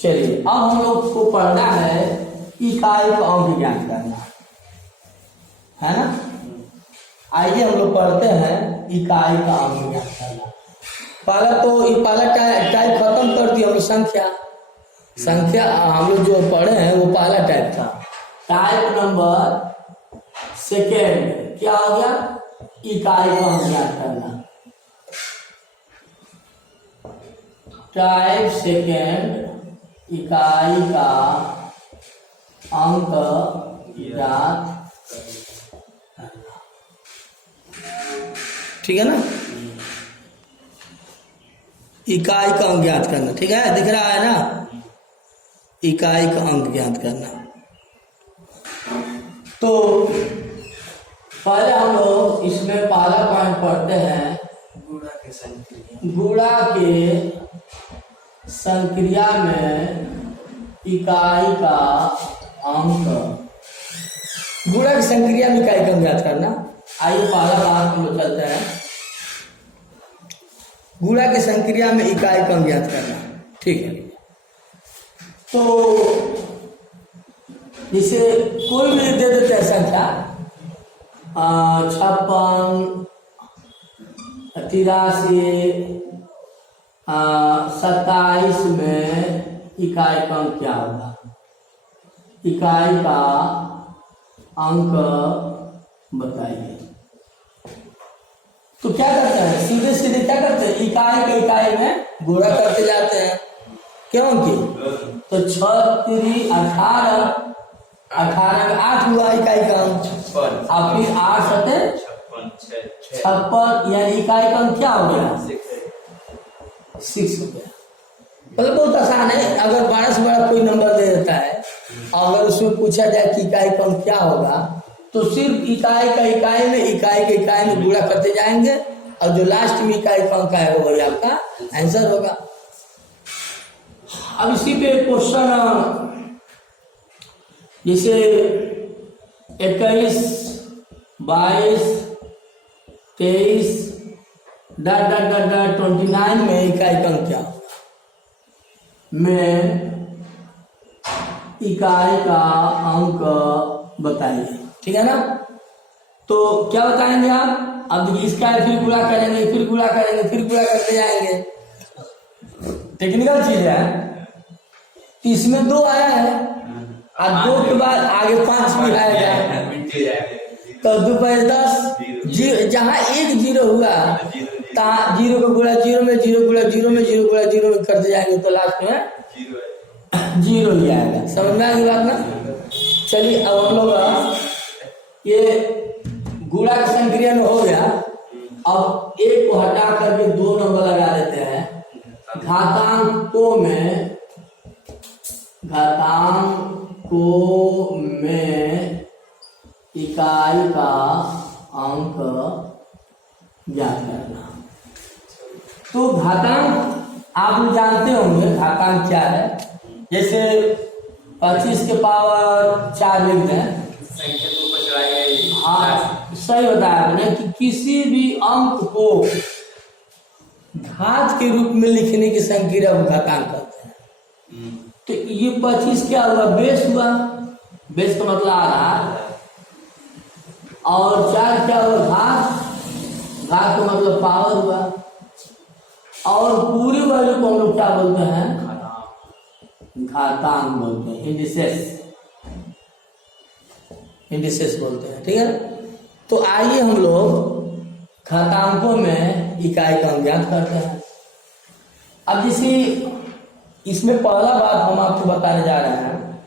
चलिए अब हम लोग को पढ़ना है इकाई का अंक ज्ञात करना है ना। आइए हम लोग पढ़ते हैं इकाई का अंक ज्ञात करना। पहला टाइप खत्म कर दिया हम लोग। संख्या हम लोग जो पढ़े हैं वो पहला टाइप था। टाइप नंबर सेकेंड क्या हो गया? इकाई का अंक ज्ञात करना। टाइप सेकेंड इकाई का अंक ज्ञात, ठीक है ना। इकाई का अंक ज्ञात करना, ठीक है, दिख रहा है ना। इकाई का अंक ज्ञात करना। तो पहले हम लोग इसमें पहला पॉइंट पढ़ते हैं गुणा के संक्रिया में इकाई का अंक। गुणा की संक्रिया में इकाई का अंक ज्ञात करना। आइए पहला बात हम लोग चलते हैं। गुणा की संक्रिया में इकाई का अंक ज्ञात करना, ठीक है। तो जैसे कोई भी दे देते हैं संख्या 56, 83, 27 में इकाई का अंक क्या होगा? इकाई का अंक बताइए। तो क्या करते हैं? सीधे सीधे क्या करते हैं? इकाई के इकाई में गुणा करते जाते हैं। क्योंकि तो 6 18 18 में 8 हुआ इकाई का अंक, और फिर 8 सते 56, यानी इकाई का अंक क्या हो गया? 6 हो गया। मतलब बहुत आसान है। अगर 12 से बड़ा कोई नंबर दे देता है, अगर उसमें पूछा जाए कि इकाई का अंक क्या होगा, तो सिर्फ इकाई का इकाई में, इकाई के इकाई में गुणा करते जाएंगे, और जो लास्ट में इकाई का अंक आएगा वही आपका आंसर होगा। अब इसी पे क्वेश्चन जैसे 21, 22, 23 29 में इकाई का अंक क्या होगा? में इकाई का अंक बताइए, ठीक है ना। तो क्या बताएंगे आप? अब देखिए इसका फिर गुणा करेंगे, फिर गुणा करेंगे, फिर गुणा करते जाएंगे। टेक्निकल चीज है। इसमें 2 आया है, और 2 के बाद आगे 5 भी आएगा, तो 2 × 10, जहाँ 1 0 हुआ, 0 का गुणा 0 में, 0 गुणा 0 में, 0 गुणा 0 में करते जाएंगे, तो लास्ट में 0 ही आएगा। समझ में आएगी बात ना। चलिए अब हम लोग ये गुणा की संक्रिया में हो गया। अब 1 को हटा करके 2 नंबर लगा देते हैं। घातांकों में इकाई का अंक ज्ञात करना। तो घातांक आप जानते होंगे घातांक क्या है। जैसे 25 के पावर 4 लिख दें। हाँ, सही बताया आपने कि किसी भी अंक को घात के रूप में लिखने की संक्रिया को घातांक कहते हैं। तो ये 25 क्या हुआ? बेस हुआ। बेस का मतलब आधार। और 4 क्या हुआ? घात। घात का मतलब पावर हुआ। और पूरी वैल्यू को हम लोग क्या बोलते हैं? घातांक बोलते हैं, इंडिसेस बोलते हैं, ठीक है। तो आइए हम लोग घातांकों में इकाई का अंक ज्ञात करते हैं। अब जैसे इसमें पहला बात हम आपको बताने जा रहे हैं।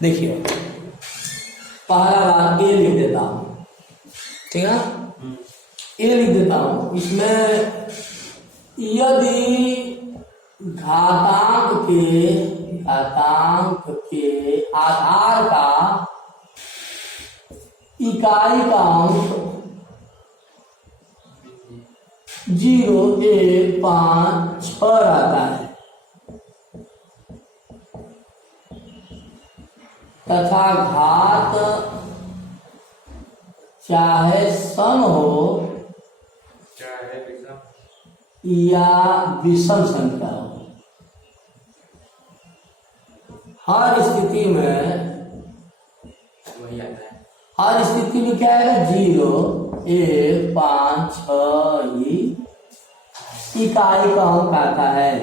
देखिए पहला बात ए लिख देता हूं, ठीक है। ए लिख देता हूं। इसमें यदि घातांक के आधार का इकाई का अंक 0, 1, 5, 6 आता है, तथा घात चाहे सम हो या विषम संख्या हो, हर स्थिति में वही आता है। हर स्थिति में क्या आएगा 0 1 5 6 ही इकाई का अंक आता है,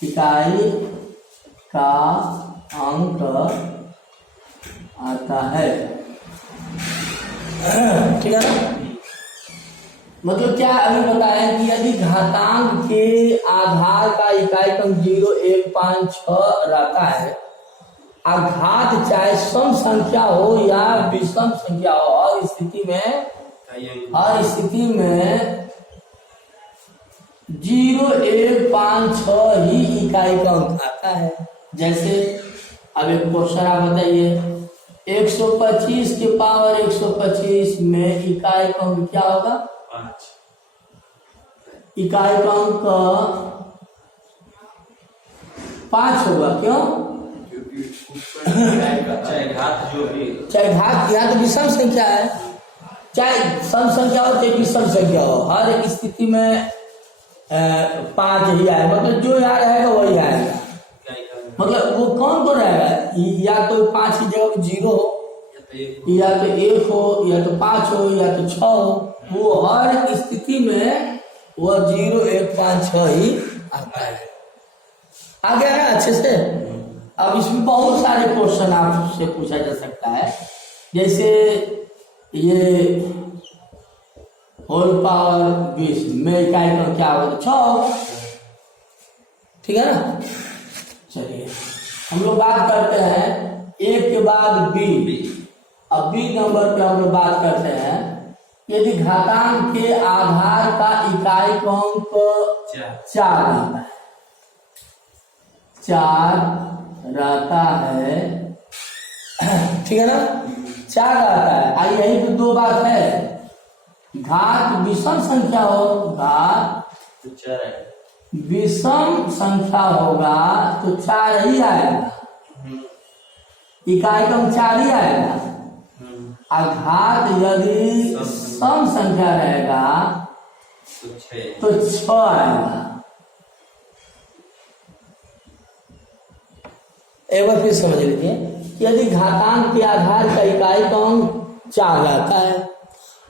इकाई का अंक आता है। ठीक है ना? मतलब क्या अभी बताया कि यदि घातांक के आधार का इकाई का अंक 0 1 5 6 रहता है, घात चाहे सम संख्या हो या विषम संख्या हो, हर स्थिति में 0 1 5 6 ही इकाई का अंक आता है। जैसे अब एक क्वेश्चन आप बताइए, 125 के पावर 125 में इकाई का अंक क्या होगा? 5। इकाई का अंक 5 होगा। क्यों? चाहे घात जो भी, चाहे घात यहाँ तो विषम संख्या है, चाहे सम संख्या हो चाहे विषम संख्या हो, हर एक स्थिति में 5 ही आएगा। मतलब जो यहाँ रहेगा वही आएगा। मतलब वो कौन तो रहेगा, या तो 5 की जगह 0 हो, या तो 1 हो, या तो 5 हो, या तो 6 हो, वो हर स्थिति में वो 0 1 5 6 ही आता है। आ गया ना अच्छे से? अब इसमें बहुत सारे क्वेश्चन आपसे पूछा जा सकता है, जैसे ये होल पावर 20 में इकाई का क्या होगा? 6। ठीक है ना? चलिए हम लोग बात करते हैं 1 के बाद बी। अब बी नंबर पे हम लोग बात करते हैं, यदि घातांक के आधार का इकाई का अंक 4 रहता है, 4 रहता है, ठीक है ना? 4 रहता है। आई यही तो दो बात है, घात विषम संख्या हो, घात विषम संख्या होगा तो 4 ही आएगा, इकाई का अंक 4 ही आएगा। घात यदि सम संख्या रहेगा तो 6 आएगा। एक बार फिर समझ लीजिए, यदि घातांक के आधार का इकाई का अंक 4 रहता है,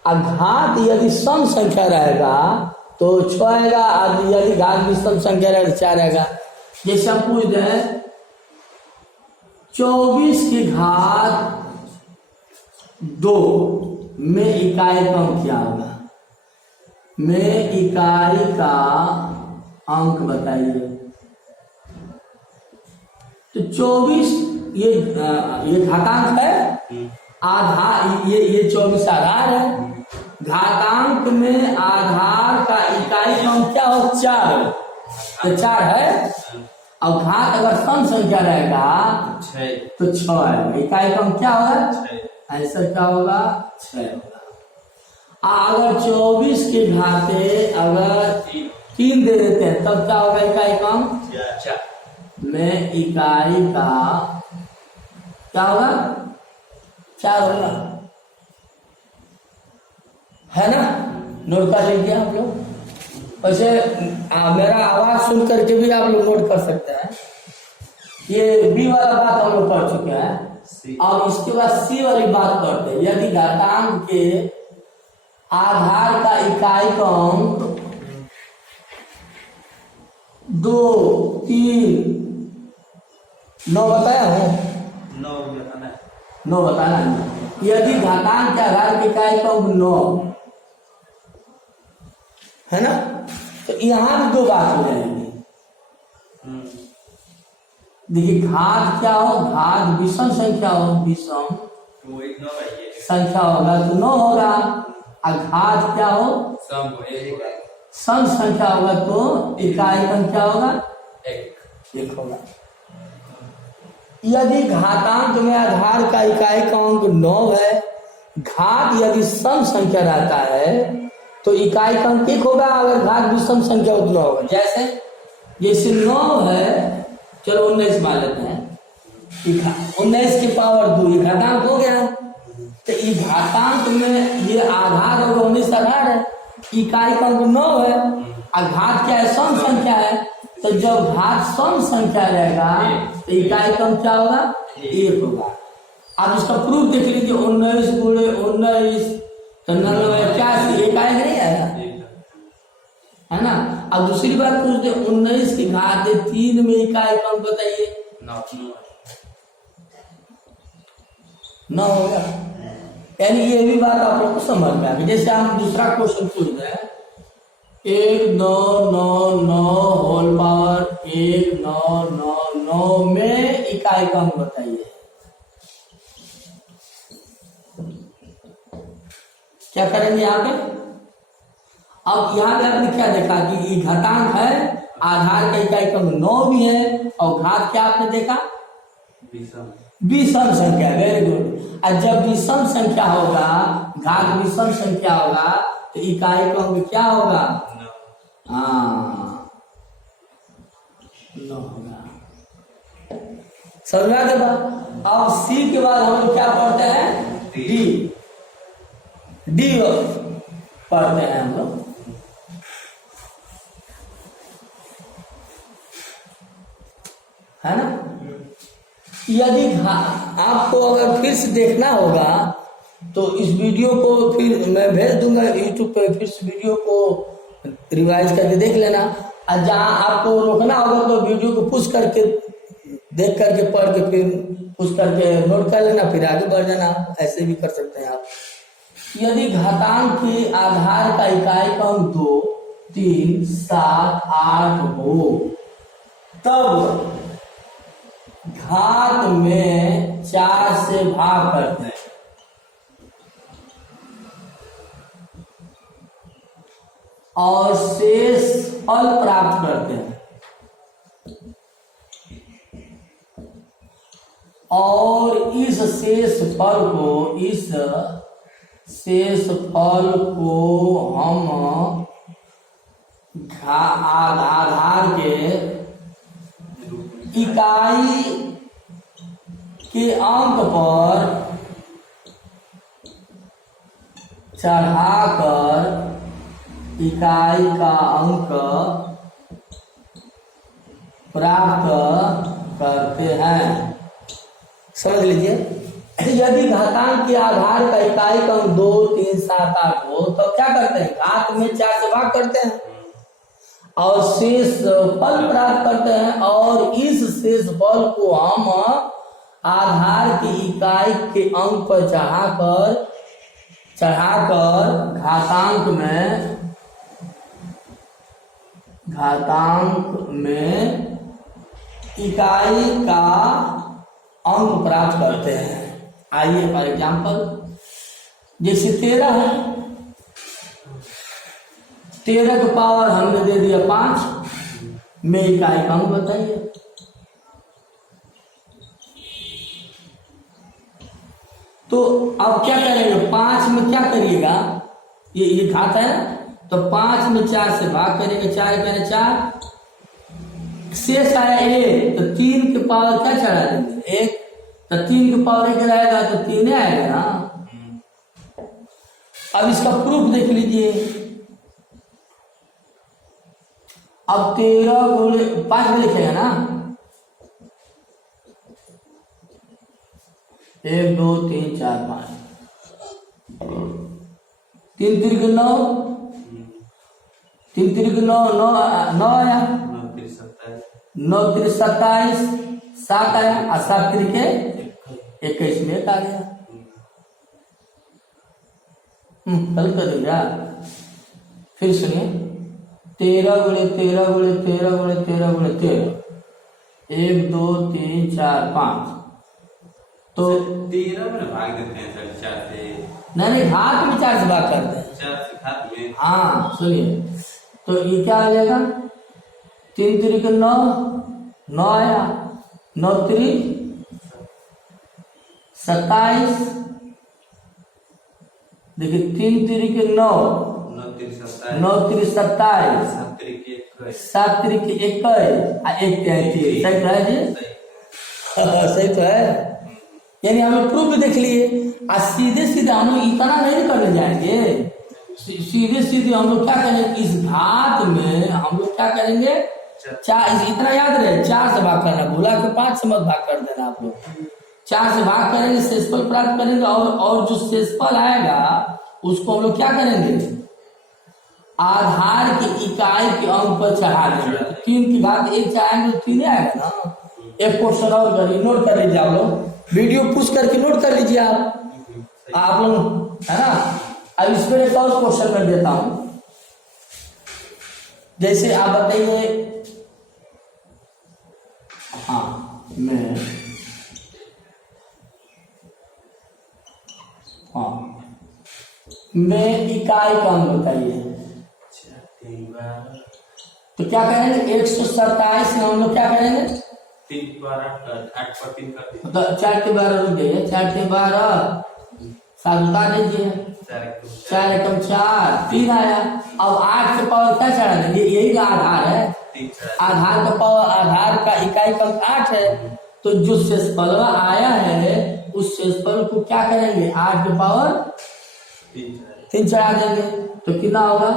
घात यदि सम संख्या रहेगा तो 6 आएगा, यदि घात विषम संख्या रहेगा तो 4 आएगा। जैसे हम पूछ रहे हैं 24 की घात 2 में इकाई का अंक क्या होगा? में इकाई का अंक बताइए। तो 24 ये घातांक है, आधार ये 24 आधार है। घातांक में आधार का इकाई का अंक क्या हो? 4। तो 4 है, और घात अगर सम संख्या रहेगा तो 6 है। इकाई का अंक क्या होगा? ऐसा क्या होगा? 6 होगा। अगर 24 के घाते अगर 3 दे देते हैं तब क्या होगा? इकाई का अंक 4 में इकाई का क्या होगा? 4 होगा, है ना? नोट कर लीजिए आप लोग। वैसे मेरा आवाज सुन करके भी आप लोग नोट कर सकते हैं। ये बी वाला बात हम लोग कर चुके हैं। अब इसके बाद सी वाली बात करते हैं। यदि घातांक के आधार का इकाई का अंक 2 3 9 बताया है? 9 बताना है। यदि घातांक के आधार की इकाई का अंक 9 है ना, तो यहाँ भी 2 बात हो जाएगी। देखिए घात क्या हो? घात विषम संख्या हो, विषम संख्या होगा तो 9 होगा, और घात क्या हो? सम संख्या होगा तो इकाई का क्या होगा? 1 होगा। यदि घातांक में आधार का इकाई का अंक 9 है, घात यदि सम संख्या रहता है तो इकाई का अंक 1 होगा, अगर घात विषम संख्या हो तो 9 होगा। जैसे 9 है, चलो 19 मान लेते हैं, 19 की पावर 2 घातांक हो गया। तो ये घातांक में ये आधार होगा, 19 आधार है, इकाई का अंक 9 है, और घात क्या है? सम संख्या है, तो जब घात सम संख्या रहेगा तो इकाई क्रम क्या होगा? 1 होगा। अब इसका प्रूफ देख लीजिए, 19 गुणे 19 तो 89 इकाई नहीं आएगा, है ना। अब दूसरी बात पूछते, 19 की घात 3 में इकाई क्रम बताइए। 9 होगा। यानी ये भी बात आप लोग को समझ में आ गई। जैसे हम दूसरा क्वेश्चन पूछ रहे हैं, 1999 होल पावर 1999 में इकाई क्रम बताइए। क्या करेंगे यहाँ पे? अब यहाँ पे आपने क्या देखा कि ये घातांक है, आधार का इकाई क्रम 9 भी है, और घात क्या आपने देखा? विषम संख्या। Very good. और जब विषम संख्या होगा, घात विषम संख्या होगा, तो इकाई क्रम क्या होगा? हाँ, 9 होगा। समझ में आ गया? अब सी के बाद हम लोग क्या पढ़ते हैं? डी पढ़ते हैं हम लोग। है ना। यदि आपको अगर फिर से देखना होगा तो इस वीडियो को फिर मैं भेज दूंगा यूट्यूब पे, फिर इस वीडियो को रिवाइज करके देख लेना। और जहाँ आपको रोकना होगा तो वीडियो को पुश करके देख करके पढ़ के फिर पुश करके नोट कर लेना, फिर आगे बढ़ जाना। ऐसे भी कर सकते हैं आप। यदि घातांक के आधार का इकाई क्रम 2, 3, 7, 8 हो, तब घात में 4 से भाग करते हैं और शेष फल प्राप्त करते हैं, और इस शेष फल को हम आधार के इकाई के अंक पर चढ़ाकर इकाई का अंक प्राप्त करते हैं। समझ लीजिए, यदि घातांक के आधार का इकाई का 2, 3, 7, 8 हो तो क्या करते हैं? घात में 4 से भाग करते हैं और शेष फल प्राप्त करते हैं, और इस शेष फल को हम आधार की इकाई के अंक पर चढ़ाकर घातांक में इकाई का अंक प्राप्त करते हैं। आइए फॉर एग्जाम्पल, जैसे 13 है, 13 का पावर हमने दे दिया 5 में इकाई का अंक बताइए। तो अब क्या करेंगे? 5 में क्या करिएगा? ये घात है, तो 5 में 4 से भाग करेंगे। 4 करें 4, शेष आया 1, तो 3 के पावर क्या चढ़ा देंगे? 1, तो 3 के पावर 1 रहेगा तो 3 आएगा ना। अब इसका प्रूफ देख लीजिए। अब 13 गुणे 5 में लिखेगा ना, 1, 2, 3, 4, 5, 3 3 के 9, 3 3 के 9 आया, 9 3 27, 7 आया, और 7 3 के 21 में 1 आ गया। हल कर देगा। फिर सुनिए, 13 गुणे 13 गुणे 13 गुणे 13 गुणे 13, 1 2 3 4 5, तो 13 में भाग देते हैं सर 4 से। नहीं, घात में 4 से भाग करते हैं। 4 से घात में। हाँ सुनिए, तो ये क्या आ जाएगा? 3 3 के 9 आया, 9 3 27, देखिए 3 3 के 9, 9 3 27, 7 3 के 21, 1 33। सही तो है जी? सही तो है। यानी हम लोग प्रूफ देख लिए। आज सीधे सीधे हम लोग इतना नहीं करने जाएंगे, सीधे सीधे हम लोग क्या करेंगे? इस घात में हम लोग क्या करेंगे? 4 इतना याद रहे, 4 से भाग करना, भूला के 5 से मत भाग कर देना आप लोग। 4 से भाग करेंगे, शेषफल प्राप्त करेंगे, और जो शेषफल आएगा उसको हम लोग क्या करेंगे, आधार की इकाई के अंक पर चढ़ा देंगे। 3 की घात 1 चढ़ाएंगे तो 3 आएगा ना। एक क्वेश्चन और करिए, नोट कर लीजिए आप लोग, वीडियो पुश करके नोट कर लीजिए आप लोग, है ना। अब इसमें एक और क्वेश्चन मैं देता हूं, जैसे आप बताइए, हाँ मैं इकाई का अंक बताइए, तो क्या करेंगे, 127 में हम लोग क्या करेंगे, 3 बार 8 पर 3 कर दीजिए, तो 4 के 12 रुक गए, 4 के 12 7 बता दीजिए, 4 एकम 4 3 आया। अब 8 के पावर क्या चढ़ा देंगे, यही का आधार है, आधार का पावर, आधार का इकाई का 8 है, तो जो शेषफल आया है उस शेषफल को क्या करेंगे, 8 के पावर 3 चढ़ा देंगे, तो कितना होगा,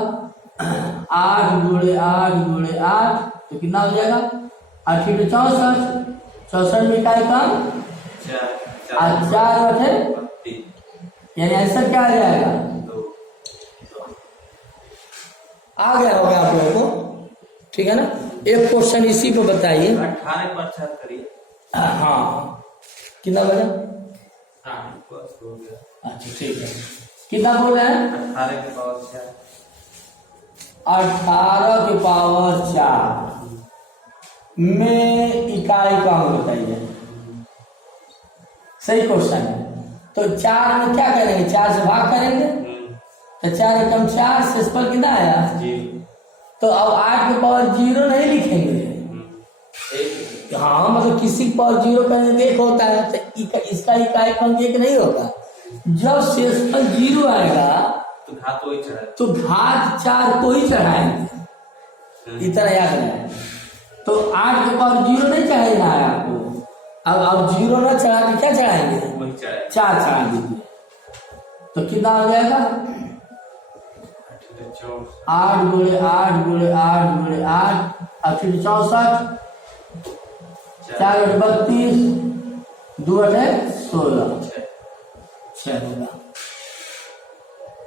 8 गुणे 8 गुणे 8, तो कितना हो जाएगा, 8 × 64, 64 में इकाई का 4/3, यानी आंसर क्या आ जाएगा, आ गया होगा आप लोगों को, ठीक है ना। एक क्वेश्चन इसी पे बताइए, 18 पर 4 करिए, हाँ कितना बजा, 8 हो गया, अच्छा ठीक है, कितना बोल रहे हैं, 18 के पावर 4, 18 के पावर 4 में इकाई का अंक बताइए, सही क्वेश्चन है। तो 4 में क्या करेंगे, 4 से भाग करेंगे, तो 4 एकम 4, शेषफल कितना आया, तो अब 8 के पावर 0 नहीं लिखेंगे, हाँ मतलब किसी के पावर 0 का 1 होता है, तो इसका इकाई का अंक 1 नहीं होगा। जब शेषफल 0 आएगा तो घात 4 को ही चढ़ाएंगे, इतना याद रहे। तो 8 के पावर 0 नहीं चढ़ाना है आपको, अब 0 ना चढ़ा के क्या चढ़ाएंगे, 4 चढ़ा दीजिए, तो कितना हो जाएगा, 8 गुणे 8 गुणे 8 गुणे 8, 8 × 64, 4 × 32, 2 × 16, 6 होगा।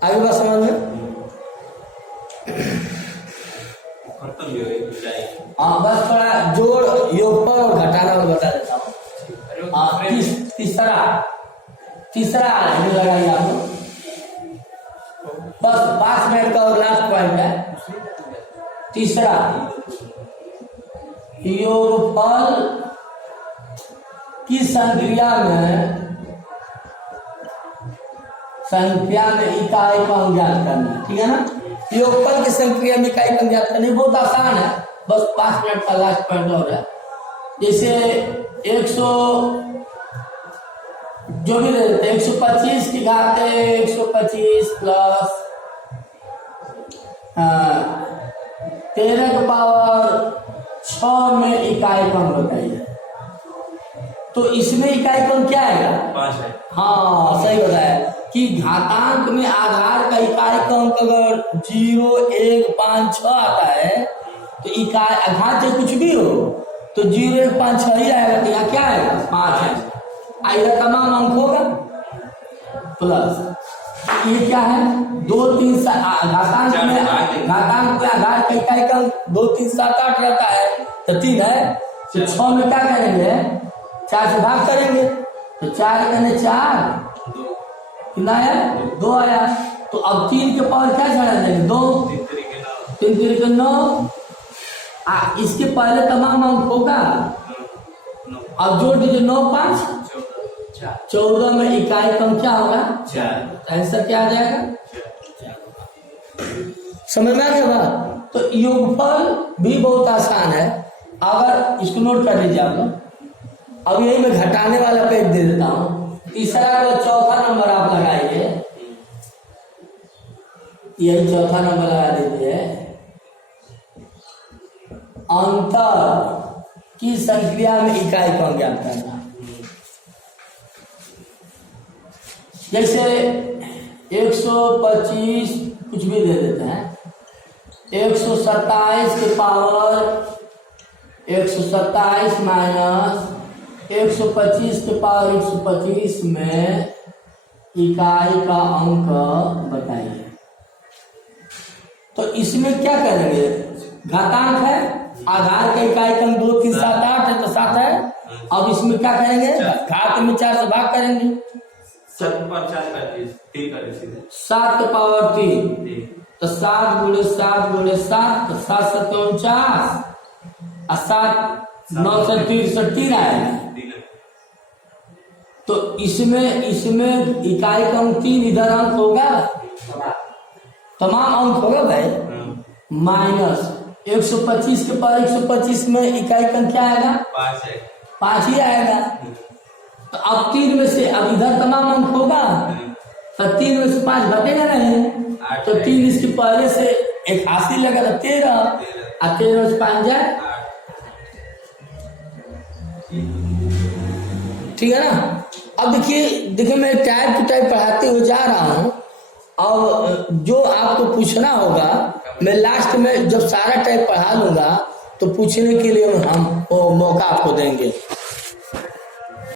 आगे बात समझ में, हाँ बस थोड़ा जोड़ योगफल और घटाना और बता देता हूँ। तीसरा लगाइए आप लोग, बस 5 मिनट का और लास्ट पॉइंट है। तीसरा, योगफल की संक्रिया में इकाई का अंक ज्ञात करना, ठीक है ना। योगफल की संक्रिया में इकाई का अंक ज्ञात करना बहुत आसान है, बस 5 मिनट का लास्ट पॉइंट हो रहा है। जैसे 100 जो भी रहते 125 की घात 125 प्लस 13 के पावर 6 में इकाई का अंक बताइए, तो इसमें इकाई का अंक क्या आएगा, 5 है। हाँ सही बताया कि घातांक में आधार का इकाई का अंक अगर 0, 1, 5, 6 आता है, तो इकाई घात चाहे कुछ भी हो तो 0, 1, 5, 6 ही आएगा, तो यहाँ क्या आएगा, 5 है। आएगा तमाम अंक होगा प्लस ये क्या है, 2, 3, घातांक में आधार का इकाई का अंक 2, 3, 7, 8 रहता है, तो 3 है। तो 6 में क्या करेंगे, 4 से भाग करेंगे, तो 4 करने 4, कितना आया, 2 आया। तो अब 3 के पावर क्या चढ़ा देंगे, 2, 3 3 9, इसके पहले तमाम अंक होगा, अब जोड़ दीजिए 9, 5, 14 में इकाई कम क्या होगा, 4, आंसर क्या आ जाएगा, समझ में आ गया बात। तो योगफल भी बहुत आसान है, अगर इसको नोट कर लीजिए आप लोग। अब यही मैं घटाने वाला पेज दे देता हूँ, तीसरा और चौथा नंबर आप लगाइए, यही चौथा नंबर लगा दीजिए, अंतर की संक्रिया में इकाई का अंक ज्ञात करना। जैसे 125 कुछ भी दे देते हैं, 127 के पावर 127 माइनस 125 के पावर 125 में इकाई का अंक बताइए। तो इसमें क्या करेंगे, घातांक है, आधार का इकाई का 2 3 7 8 है तो 7 है। अब इसमें क्या करेंगे, घात में 4 से भाग करेंगे, 7 पर 4 कर दीजिए, 3 कर दीजिए, 7 के पावर 3 तो 7 गुणे 7 गुणे 7 तो 7 7 49 और 7 9 से 63 आएगा। तो इसमें इकाई का अंक 3 इधर अंक होगा, तमाम अंक होगा भाई, माइनस 125 के पावर 125 में इकाई का अंक क्या आएगा, 5 ही आएगा। तो अब 3 में से, अब इधर तमाम अंक होगा तो 3 में से 5 घटेगा नहीं, तो 3 इसके पहले से 81 लगा तो 13 और 13 में से 5 जाए, ठीक है ना। अब देखिए मैं टाइप टू टाइप पढ़ाते हुए जा रहा हूँ। अब जो आपको पूछना होगा मैं लास्ट में जब सारा टाइप पढ़ा लूंगा तो पूछने के लिए हम वो मौका आपको देंगे।